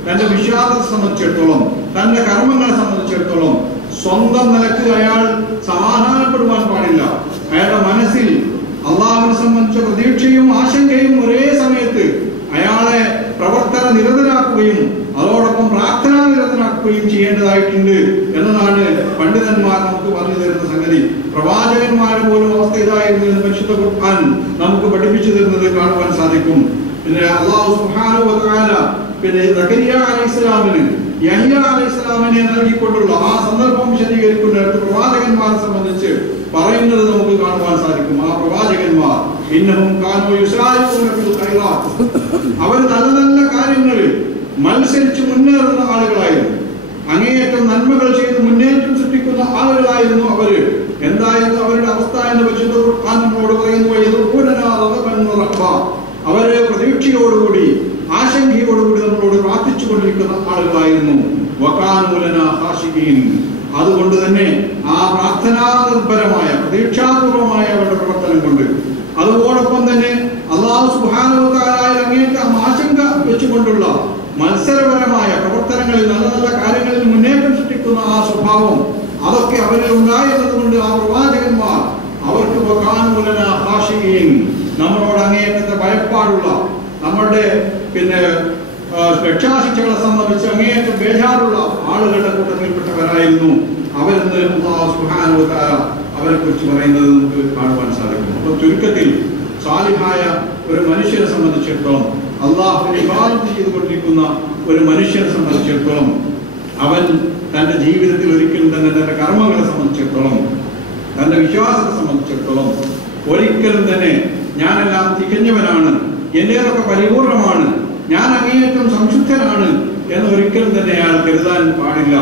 തന്റെ വിശ്വാസത്തെ സംബന്ധിച്ചിടത്തോളം, തന്റെ കർമ്മങ്ങളെ സംബന്ധിച്ചിടത്തോളം സ്വന്തം നിലക്ക് അയാൾ സമാധാനപ്പെടുവാൻ പാടില്ല. അയാളുടെ മനസ്സിൽ അള്ളാഹുവിനെ സംബന്ധിച്ച പ്രതീക്ഷയും ആശങ്കയും ഒരേ സമയത്ത് അയാളെ പ്രവർത്തന നിരതനാക്കുകയും അതോടൊപ്പം പ്രാർത്ഥനാ നിരതനാക്കുകയും ചെയ്യേണ്ടതായിട്ടുണ്ട് എന്നതാണ് പണ്ഡിതന്മാർ നമുക്ക് പറഞ്ഞു തരുന്ന സംഗതി. പ്രവാചകന്മാരുടെ പോലും അവസ്ഥ ഇതായിരുന്നു എന്ന് പരിശുദ്ധ ഖുർആൻ നമുക്ക് പഠിപ്പിച്ചു തരുന്നത് കാണുവാൻ സാധിക്കും. പിന്നെ അല്ലാഹു സുബ്ഹാനഹു വ തആല പിന്നെ സക്കരിയ അലൈഹിസ്സലാമിന് യഹ്യ അലൈഹിസ്സലാമിനെ നൽകിക്കൊണ്ടുള്ള ആ സന്ദർഭം വിശദീകരിക്കുന്നിടത്ത് പ്രവാചകന്മാരെ സംബന്ധിച്ച് പറയുന്നത് നമുക്ക് കാണുവാൻ സാധിക്കും. ആ പ്രവാചകന്മാർ ഇന്നഹും കാനൂ യുസാരിഊന ഫിൽ ഖൈറാത്ത്, അവർ നല്ല നല്ല കാര്യങ്ങളിൽ മത്സരിച്ച് മുന്നേറുന്ന ആളുകളായിരുന്നു. അങ്ങേയറ്റം നന്മകൾ ചെയ്ത് മുന്നേറ്റം സൃഷ്ടിക്കുന്ന ആളുകളായിരുന്നു അവര്. എന്തായിരുന്നു അവരുടെ അവസ്ഥ എന്ന് പരിശുദ്ധ ഖുർആൻ നമ്മളോട് പറയുന്നു, അവര് പ്രതീക്ഷയോടുകൂടി ആശങ്കയോടുകൂടി നമ്മളോട് പ്രാർത്ഥിച്ചു കൊണ്ടിരിക്കുന്ന ആളുകളായിരുന്നു. വകാനൂ ലനാ ഖാശിഈൻ, അതുകൊണ്ട് തന്നെ ആ പ്രാർത്ഥനാ നിർഭരമായ പ്രതീക്ഷാപൂർവമായ അവരുടെ പ്രവർത്തനം കൊണ്ട് അതോടൊപ്പം തന്നെ അല്ലാഹു സുബ്ഹാനഹു വ തആലയിൽ അങ്ങേയറ്റം ആശങ്ക വെച്ചുകൊണ്ടുള്ള മത്സരപരമായ പ്രവർത്തനങ്ങളിൽ നല്ല നല്ല കാര്യങ്ങളിൽ മുന്നേറ്റം സൃഷ്ടിക്കുന്ന ആ സ്വഭാവം അതൊക്കെ അവരിൽ ഉണ്ടായിരുന്നത് കൊണ്ട് ആ പ്രവാചകന്മാർ അവർക്ക് വകാനൂ ലനാ ഖാശിഈൻ, നമ്മളോട് അങ്ങേയറ്റത്തെ ഭയപ്പാടുള്ള, നമ്മുടെ പിന്നെ രക്ഷാശിക്ഷകളെ സംബന്ധിച്ച് അങ്ങേയറ്റം ബേജാറുള്ള ആളുകളുടെ കൂട്ടത്തിൽപ്പെട്ടവരായിരുന്നു അവരെന്ന് അല്ലാഹു സുബ്ഹാനഹു വ തആല അവരെ കുറിച്ച് പറയുന്നത് നമുക്ക് കാണുവാൻ സാധിക്കും. അപ്പോൾ ചുരുക്കത്തിൽ സാലിഹായ ഒരു മനുഷ്യനെ സംബന്ധിച്ചിടത്തോളം, അല്ലാഹുവിനെ ഇബാദത്ത് ചെയ്തുകൊണ്ടിരിക്കുന്ന ഒരു മനുഷ്യനെ സംബന്ധിച്ചിടത്തോളം, അവൻ തന്റെ ജീവിതത്തിൽ ഒരിക്കലും തന്നെ തന്റെ കർമ്മങ്ങളെ സംബന്ധിച്ചിടത്തോളം, തന്റെ വിശ്വാസത്തെ സംബന്ധിച്ചിടത്തോളം ഒരിക്കലും തന്നെ ഞാനെല്ലാം തികഞ്ഞവനാണ്, എന്റേതൊക്കെ പരിപൂർണമാണ്, ഞാൻ അങ്ങേയറ്റം സംശുദ്ധനാണ് എന്നൊരിക്കലും തന്നെ അയാൾ കരുതാൻ പാടില്ല.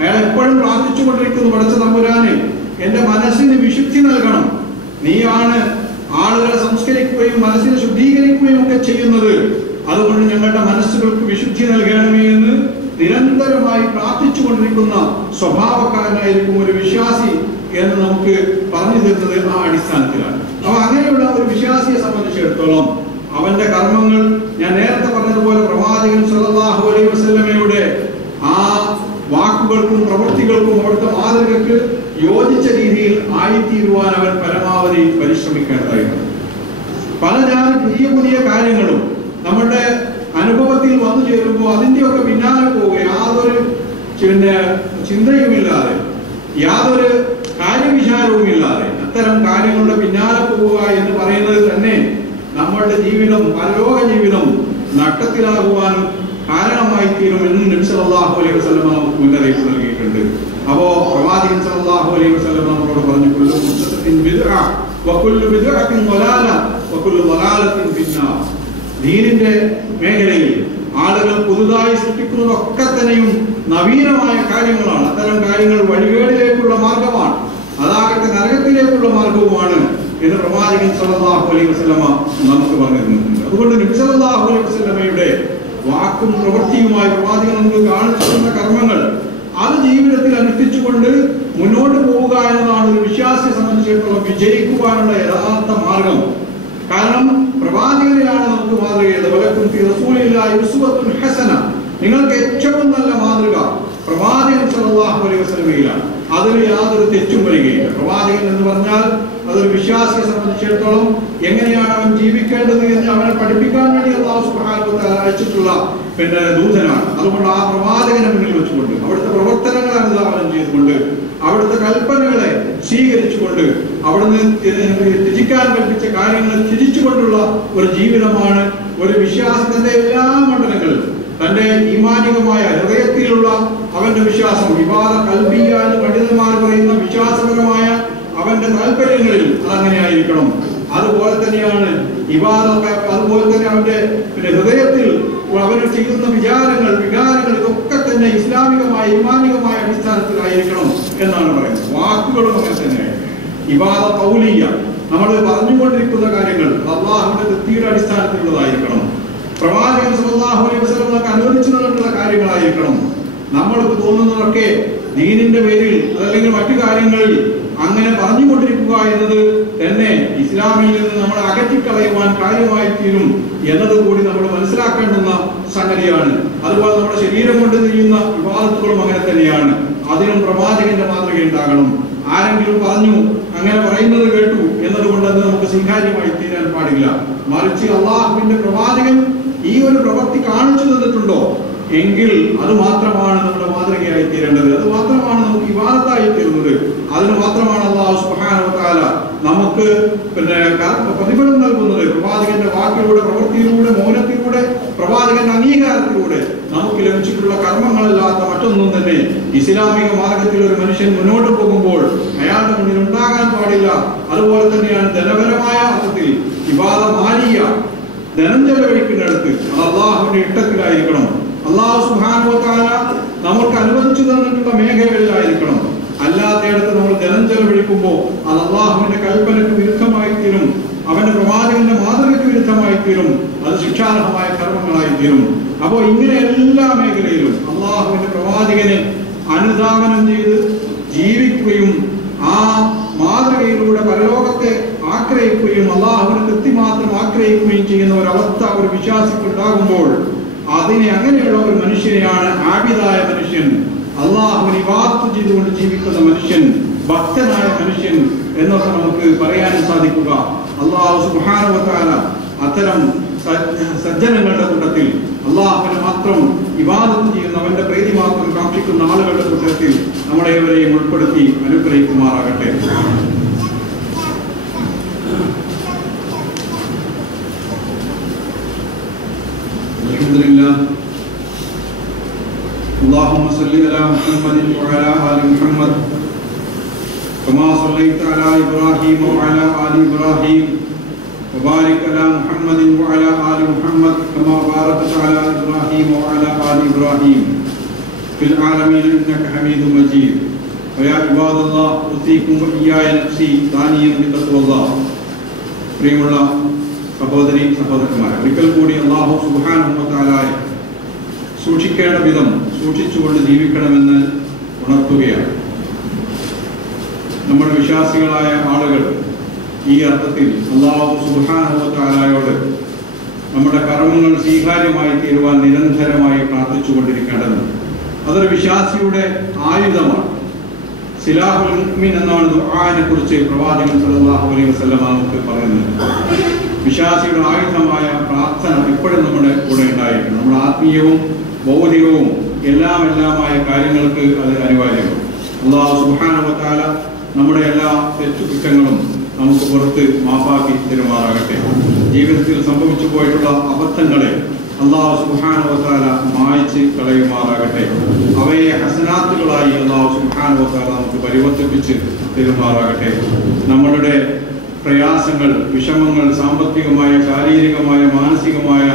അയാൾ എപ്പോഴും പ്രാർത്ഥിച്ചുകൊണ്ടിരിക്കുന്നു, പടച്ച തമ്പുരാനെ എന്റെ മനസ്സിന് വിശുദ്ധി നൽകണം, നീയാണ് ആളുകളെ സംസ്കരിക്കുകയും മനസ്സിനെ ശുദ്ധീകരിക്കുകയും ഒക്കെ ചെയ്യുന്നത്, അതുകൊണ്ട് ഞങ്ങളുടെ മനസ്സുകൾക്ക് വിശുദ്ധി നൽകണമേ എന്ന് നിരന്തരമായി പ്രാർത്ഥിച്ചുകൊണ്ടിരിക്കുന്ന സ്വഭാവക്കാരനായിരിക്കും ഒരു വിശ്വാസി എന്ന് നമുക്ക് പറഞ്ഞു തരുന്നത് ആ അടിസ്ഥാനത്തിലാണ്. അപ്പൊ അങ്ങനെയുള്ള ഒരു വിശ്വാസിയെ സംബന്ധിച്ചിടത്തോളം അവന്റെ കർമ്മങ്ങൾ ഞാൻ നേരത്തെ പറഞ്ഞതുപോലെ പ്രവാചകൻ സല്ലല്ലാഹു അലൈഹി വസല്ലമയുടെ ആ വാക്കുകൾക്കും പ്രവൃത്തികൾക്കും അവിടുത്തെ മാതൃകക്ക് യോജിച്ച രീതിയിൽ ആയിത്തീരുവാൻ അവൻ പരമാവധി പരിശ്രമിക്കേണ്ടതായിരുന്നു. പലജാതി പുതിയ പുതിയ കാര്യങ്ങളും നമ്മുടെ അനുഭവത്തിൽ വന്നു ചേരുമ്പോൾ അതിന്റെയൊക്കെ പിന്നാലെ പോവുക, യാതൊരു ചിന്തയുമില്ലാതെ യാതൊരു കാര്യവിചാരവുമില്ലാതെ അത്തരം കാര്യങ്ങളുടെ പിന്നാലെ പോവുക എന്ന് പറയുന്നത് തന്നെ നമ്മളുടെ ജീവിതം, പരലോക ജീവിതം നഷ്ടത്തിലാകുവാനും കാരണമായി തീരുമെന്ന് നബി സല്ലല്ലാഹു അലൈഹി വസല്ലം നമുക്ക് മുന്നറിയിപ്പ് നൽകിയിട്ടുണ്ട്. അപ്പോ പ്രവാചകൻ സല്ലല്ലാഹു അലൈഹി വസല്ലം നമ്മളോട് പറഞ്ഞു, കുല്ലു മുഹ്ദസത്തിൻ ബിദ്അ വകുല്ലു ബിദ്അത്തിൻ ളലാല വകുല്ലു ളലാലത്തിൻ ഫിന്നാർ. ദീനിന്റെ മേഖലയിൽ ആളുകൾ പുതുതായി സൃഷ്ടിക്കുന്നതൊക്കെ തന്നെയും നവീനമായ കാര്യങ്ങളാണ്. അത്തരം കാര്യങ്ങൾ വഴികേടിലേക്കുള്ള മാർഗമാണ്, അതാകട്ടെ നരകത്തിലേക്കുള്ള മാർഗവുമാണ് എന്ന് പ്രവാചകൻ സല്ലല്ലാഹു അലൈഹി വസല്ലമ നമുക്ക് പറഞ്ഞിരുന്നുണ്ട്. അതുകൊണ്ട് നബി സല്ലല്ലാഹു അലൈഹി വസല്ലമയുടെ വാക്കും പ്രവൃത്തിയുമായി പ്രവാചകൻ നമുക്ക് കാണിച്ചു തന്ന കർമ്മങ്ങൾ അത് ജീവിതത്തിൽ അനുഷ്ഠിച്ചുകൊണ്ട് മുന്നോട്ട് പോവുക എന്നതാണ് ഒരു വിശ്വാസിയെ സംബന്ധിച്ചിടത്തോളം വിജയിക്കുവാനുള്ള യഥാർത്ഥ മാർഗം. കാരണം പ്രവാചകനിലാണ് നമുക്ക് മാതൃകയത്. വലക്കും ഫീ റസൂലില്ലാഹി ഉസ്വത്തുൻ ഹസന, നിങ്ങൾക്ക് ഏറ്റവും നല്ല മാതൃക പ്രവാചകൻ സല്ലല്ലാഹു അലൈഹി വസല്ലമയിലാണ്. അതിൽ യാതൊരു തെറ്റും വരികയില്ല. പ്രവാചകൻ എന്ന് പറഞ്ഞാൽ അതൊരു വിശ്വാസിയെ സംബന്ധിച്ചിടത്തോളം എങ്ങനെയാണ് അവൻ ജീവിക്കേണ്ടത് എന്ന് അവനെ പഠിപ്പിക്കാൻ വേണ്ടി അല്ലാഹു സുബ്ഹാനഹു വ തആല അയച്ചിട്ടുള്ള ദൂതനാണ്. അതുകൊണ്ട് ആ പ്രവാചകനെ മുന്നിൽ വെച്ചുകൊണ്ട് അവിടുത്തെ പ്രവർത്തനങ്ങൾ അനുധാവനം ചെയ്തുകൊണ്ട് അവിടുത്തെ കൽപ്പനകളെ സ്വീകരിച്ചുകൊണ്ട് അവിടുന്ന് ത്യജിക്കാൻ കൽപ്പിച്ച കാര്യങ്ങൾ ത്യജിച്ചുകൊണ്ടുള്ള ഒരു ജീവിതമാണ് ഒരു വിശ്വാസത്തിന്റെ എല്ലാ മണ്ഡലങ്ങളും തന്റെ ഈമാനികമായ ഹൃദയത്തിലുള്ള അവന്റെ വിശ്വാസം, വിവാദ കൽബിയ എന്ന് പണ്ഡിതന്മാർ പറയുന്ന വിശ്വാസപരമായ അവന്റെ താല്പര്യങ്ങളിൽ അതങ്ങനെ ആയിരിക്കണം. അതുപോലെ തന്നെയാണ് അതുപോലെ തന്നെ അവന്റെ ഹൃദയത്തിൽ അവന് ചെയ്യുന്ന വികാരങ്ങൾ ഇതൊക്കെ തന്നെ ഇസ്ലാമികമായ ഈമാനികമായ അടിസ്ഥാനത്തിലായിരിക്കണം എന്നാണ് പറയുന്നത്. വാക്കുകളും അങ്ങനെ തന്നെ ഇബാദ ഖൗലിയ, നമ്മൾ പറഞ്ഞുകൊണ്ടിരിക്കുന്ന കാര്യങ്ങൾ അല്ലാഹുവിന്റെ തൃപ്തിയുടെ അടിസ്ഥാനത്തിലുള്ളതായിരിക്കണം. പ്രവാചകൻ സല്ലല്ലാഹു അലൈഹി വസല്ലം നമുക്ക് അനുവദിച്ചു തന്നിട്ടുള്ള കാര്യങ്ങളായിരിക്കണം. നമ്മൾക്ക് തോന്നുന്നതൊക്കെ ദീനിന്റെ പേരിൽ അതല്ലെങ്കിൽ മറ്റു കാര്യങ്ങളിൽ അങ്ങനെ പറഞ്ഞുകൊണ്ടിരിക്കുക എന്നത് തന്നെ ഇസ്ലാമിൽ നിന്ന് നമ്മളെ അകറ്റിക്കളയുവാൻ കാര്യമായി തീരും എന്നത് കൂടി നമ്മൾ മനസ്സിലാക്കേണ്ടുന്ന സംഗതിയാണ്. അതുപോലെ നമ്മുടെ ശരീരം കൊണ്ട് ചെയ്യുന്ന വിവാദത്തുകളും അങ്ങനെ തന്നെയാണ്. അതിനും പ്രവാചകന്റെ മാതൃക ഉണ്ടാകണം. ആരെങ്കിലും പറഞ്ഞു അങ്ങനെ പറയുന്നത് കേട്ടു എന്നതുകൊണ്ട് അത് നമുക്ക് സ്വീകാര്യമായി തീരാൻ പാടില്ല. മറിച്ച് അള്ളാഹുവിന്റെ പ്രവാചകൻ ഈ ഒരു പ്രവൃത്തി കാണിച്ചു തന്നിട്ടുണ്ടോ എങ്കിൽ അത് മാത്രമാണ് നമ്മുടെ മാതൃകയായി തീരേണ്ടത്, അത് മാത്രമാണ് നമുക്ക് ഇബാദത്തായി തീരുന്നത്. അതിന് മാത്രമാണ് അല്ലാഹു സുബ്ഹാനഹു വ തആല നമുക്ക് പ്രതിഫലം നൽകുന്നത്. പ്രവാചകന്റെ വാക്കിലൂടെ, പ്രവൃത്തിയിലൂടെ, മൗനത്തിലൂടെ, പ്രവാചകന്റെ അംഗീകാരത്തിലൂടെ നമുക്ക് ലഭിച്ചിട്ടുള്ള കർമ്മങ്ങളല്ലാത്ത മറ്റൊന്നും തന്നെ ഇസ്ലാമിക മാർഗത്തിൽ ഒരു മനുഷ്യൻ മുന്നോട്ട് പോകുമ്പോൾ അയാളുടെ മുന്നിൽ ഉണ്ടാകാൻ പാടില്ല. അതുപോലെ തന്നെയാണ് ധനപരമായ അർത്ഥത്തിൽ ഇബാദ മാലിയ, ധനം ചെലവഴിക്കുന്നിടത്ത് അത് അള്ളാഹുവിന്റെ ഇഷ്ടത്തിലായിരിക്കണം. അല്ലാഹു സുബ്ഹാനഹു വ തആല നമുക്ക് അനുവദിച്ചു തന്നിട്ടുള്ള മേഖലകളിലായിരിക്കണം. അല്ലാത്തയിടത്ത് നമ്മൾ ധനം ചെലവഴിക്കുമ്പോൾ അത് അള്ളാഹുവിന്റെ കൽപ്പനയ്ക്ക് വിരുദ്ധമായി തീരും, അവന്റെ പ്രവാചകന്റെ മാതൃകയ്ക്ക് വിരുദ്ധമായി തീരും, അത് ശിക്ഷാർഹമായ കർമ്മങ്ങളായി തീരും. അപ്പോൾ ഇങ്ങനെ എല്ലാ മേഖലയിലും അള്ളാഹുവിന്റെ പ്രവാചകനെ അനുധാവനം ചെയ്ത് ജീവിക്കുകയും ആ മാതൃകയിലൂടെ പരലോകത്തെ ആഗ്രഹിക്കുകയും അള്ളാഹുവിനെ കൃത്യമാത്രം ആഗ്രഹിക്കുകയും ചെയ്യുന്ന ഒരവസ്ഥ ഒരു വിശ്വാസിക്ക് ഉണ്ടാകുമ്പോൾ അതിനെ അങ്ങനെയുള്ള ഒരു മനുഷ്യനെയാണ് ആബിദായ മനുഷ്യൻ, അള്ളാഹുവിനെ ഇബാദത്ത് ചെയ്തുകൊണ്ട് ജീവിക്കുന്ന മനുഷ്യൻ, ഭക്തനായ മനുഷ്യൻ എന്നൊക്കെ നമുക്ക് പറയാൻ സാധിക്കുക. അല്ലാഹു സുബ്ഹാനഹു വ തആല അത്തരം സജ്ജനങ്ങളുടെ കൂട്ടത്തിൽ അള്ളാഹുവിനെ മാത്രം ഇബാദത്ത് ചെയ്യുന്ന അവന്റെ പ്രീതി മാത്രം കാക്ഷിക്കുന്ന ആളുകളുടെ കൂട്ടത്തിൽ നമ്മളേവരെയും ഉൾപ്പെടുത്തി അനുഗ്രഹിക്കുമാറാകട്ടെ. അൽഹംദുലില്ലാഹ്. اللهم صل على محمد وعلى آل محمد كما صليت على إبراهيم وعلى آل إبراهيم وبارك على محمد وعلى آل محمد كما باركت على إبراهيم وعلى آل إبراهيم في العالمين إنك حميد مجيد ويا عباد الله أوصيكم وإياي نفسي ثانيا بتقوى الله പ്രിയമുള്ള സഹോദരി സഹോദരന്മാരെ, ഒരിക്കൽ കൂടി അല്ലാഹു സുബ്ഹാനഹു വ തആലയെ സൂക്ഷിക്കേണ്ട വിധം സൂക്ഷിച്ചുകൊണ്ട് ജീവിക്കണമെന്ന് ഉണർത്തുകയാണ്. നമ്മുടെ വിശ്വാസികളായ ആളുകൾ ഈ അർത്ഥത്തിൽ അല്ലാഹു സുബ്ഹാനഹു വ തആലയോട് നമ്മുടെ കർമ്മങ്ങൾ സ്വീകാര്യമായി തീരുവാൻ നിരന്തരമായി പ്രാർത്ഥിച്ചുകൊണ്ടിരിക്കേണ്ടതുണ്ട്. അതൊരു വിശ്വാസിയുടെ ആയുധമാണ്. സിലാഹുൽ മുഅ്മിൻ എന്നാണ് ദുആനെ കുറിച്ച് പ്രവാചകൻ സല്ലല്ലാഹു അലൈഹി വസല്ലം നമുക്ക് പറയുന്നത്. വിശ്വാസിയുടെ ആയുധമായ പ്രാർത്ഥന എപ്പോഴും നമ്മുടെ കൂടെ ഉണ്ടായിരിക്കണം. നമ്മുടെ ആത്മീയവും ഭൗതികവും എല്ലാമായ കാര്യങ്ങൾക്ക് അത് അനിവാര്യമാണ്. അല്ലാഹു സുബ്ഹാനഹു വ തആല നമ്മുടെ എല്ലാ തെറ്റുകുറ്റങ്ങളും നമുക്ക് പുറത്ത് മാപ്പാക്കി തരുമാറാകട്ടെ. ജീവിതത്തിൽ സംഭവിച്ചു പോയിട്ടുള്ള അബദ്ധങ്ങളെ അല്ലാഹു സുബ്ഹാനഹു വ തആല മായ്ച്ച് കളയുമാറാകട്ടെ. അവയെ ഹസനാത്തുകളായി അല്ലാഹു സുബ്ഹാനഹു വ തആല നമുക്ക് പരിവർത്തിപ്പിച്ച് തരുമാറാകട്ടെ. നമ്മളുടെ പ്രയാസങ്ങൾ, വിഷമങ്ങൾ, സാമ്പത്തികമായ, ശാരീരികമായ, മാനസികമായ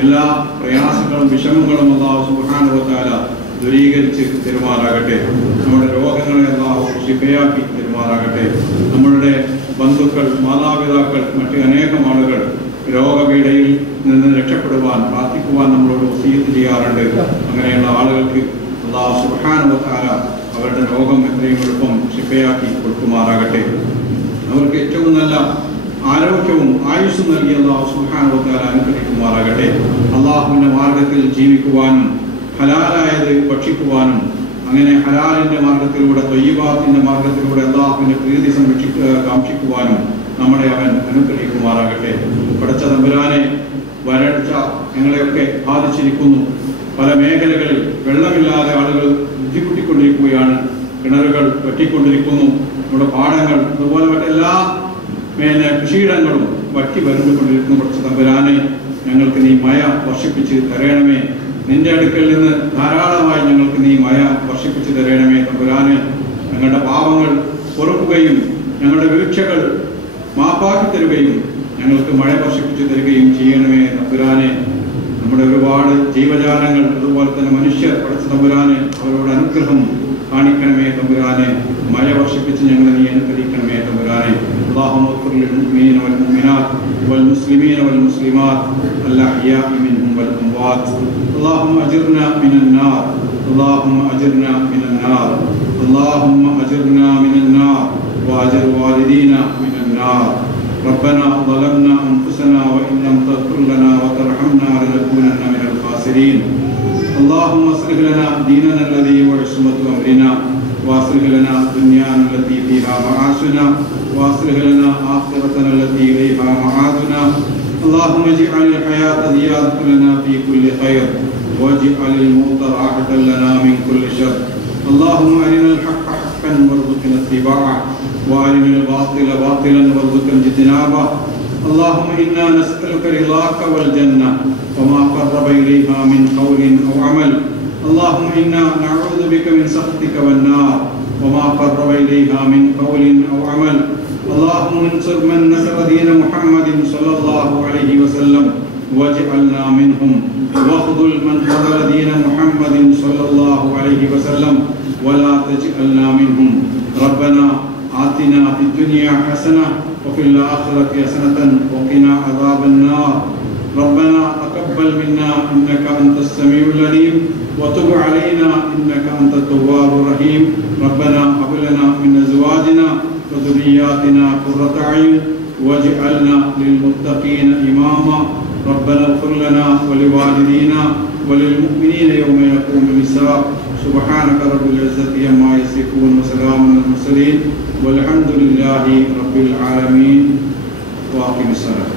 എല്ലാ പ്രയാസങ്ങളും വിഷമങ്ങളും അല്ലാഹു സുബ്ഹാനഹു വ തആല ദൂരീകരിച്ച് തരുമാറാകട്ടെ. നമ്മുടെ രോഗങ്ങളെ അല്ലാഹു ശിഫയാക്കി തരുമാറാകട്ടെ. നമ്മളുടെ ബന്ധുക്കൾ, മാതാപിതാക്കൾ, മറ്റ് അനേകം ആളുകൾ രോഗപീഠയിൽ നിന്ന് രക്ഷപ്പെടുവാൻ പ്രാർത്ഥിക്കുവാൻ നമ്മളോട് വസിയത്ത് ചെയ്യാറുണ്ട്. അങ്ങനെയുള്ള ആളുകൾക്ക് അല്ലാഹു സുബ്ഹാനഹു വ തആല അവരുടെ രോഗം എത്രയും എളുപ്പം ശിഫയാക്കി കൊടുക്കുമാറാകട്ടെ. അവർക്ക് ഏറ്റവും നല്ല ആരോഗ്യവും ആയുസ്സും നൽകി അല്ലാഹു സുബ്ഹാനഹു വ തആല അനുഗ്രഹിക്കുമാറാകട്ടെ. അല്ലാഹുവിന്റെ മാർഗത്തിൽ ജീവിക്കുവാനും ഹലാലായത് ഭക്ഷിക്കുവാനും അങ്ങനെ ഹലാലിന്റെ മാർഗത്തിലൂടെ ത്വയ്യിബാത്തിന്റെ മാർഗത്തിലൂടെ അല്ലാഹുവിന്റെ പ്രീതി കാക്ഷിക്കുവാനും നമ്മളെ അവൻ അനുഗ്രഹിക്കുമാറാകട്ടെ. പടച്ച തമ്പുരാനെ, വരൾച്ച ഞങ്ങളെയൊക്കെ ബാധിച്ചിരിക്കുന്നു. പല മേഖലകളിൽ വെള്ളമില്ലാതെ ആളുകൾ ബുദ്ധിമുട്ടിക്കൊണ്ടിരിക്കുകയാണ്. കിണറുകൾ വറ്റിക്കൊണ്ടിരിക്കുന്നു. നമ്മുടെ പാടങ്ങൾ, അതുപോലെ മറ്റെല്ലാ കൃഷിയിടങ്ങളും വറ്റി വരണ്ടുകൊണ്ടിരിക്കുന്നു. പടച്ച തമ്പുരാനെ, ഞങ്ങൾക്ക് നീ മഴ വർഷിപ്പിച്ച് തരണമേ. നിന്റെ അടുക്കൽ നിന്ന് ധാരാളമായി ഞങ്ങൾക്ക് നീ മഴ വർഷിപ്പിച്ച് തരണമേ തമ്പുരാനെ. ഞങ്ങളുടെ പാപങ്ങൾ പൊറുക്കുകയും ഞങ്ങളുടെ വീഴ്ചകൾ മാപ്പാക്കി തരുകയും ഞങ്ങൾക്ക് മഴ വർഷിപ്പിച്ചു തരികയും ചെയ്യണമേ തമ്പുരാനെ. നമ്മുടെ ഒരുപാട് ജീവജാലങ്ങൾ, അതുപോലെ തന്നെ മനുഷ്യർ പടച്ച തമ്പുരാനെ, അവരോട് അനുഗ്രഹം കാണിക്കണമേ തമ്പുരാനെ. മഴ വർഷിപ്പിച്ച് ഞങ്ങളെ നീ അനുഗ്രഹിക്കണമേ തമ്പുരാനെ. اللهم اغفر للمؤمنين والمؤمنات والمسلمين والمسلمات الأحياء منهم والأموات. اللهم أجرنا من النار. اللهم أجرنا من النار. اللهم أجرنا من النار وأجر والدينا من النار. ربنا ظلمنا أنفسنا وإن لم تغفر لنا وترحمنا لنكونن من الخاسرين. اللهم اصلح لنا ديننا الذي هو عصمة أمرنا واصلح لنا دنيانا التي فيها معاشنا واصلح لنا آخرتنا التي إليها معادنا. اللهم اجعل الحياة زيادة لنا في كل خير واجعل الموت راحة لنا من كل شر. اللهم أرنا الحق حقا وارزقنا اتباعه وأرنا الباطل باطلا وارزقنا اجتنابه. اللهم إنا نسألك رضاك والجنة وما قرب إليها من قول أو عمل. اللهم إنا نعوذ بك من سخطك والنار وما قرب إليها من قول أو عمل. اللهم انصر من نصر دين محمد صلى الله عليه وسلم واجعلنا منهم واخذل من خذل دين محمد صلى الله عليه وسلم ولا تجعلنا منهم. ربنا آتنا في الدنيا حسنة وفي الآخرة حسنة وقنا عذاب النار. ربنا تقبل منا إنك أنت السميع العليم وتب علينا إنك أنت التواب الرحيم. ربنا هب لنا من أزواجنا وذرياتنا قرة أعين واجعلنا للمتقين إماما. ربنا اغفر لنا ولوالدينا وللمؤمنين يوم يقوم الحساب. سبحانك رب العزة عما يصفون وسلام على المرسلين والحمد لله رب العالمين. وأقم الصلاة.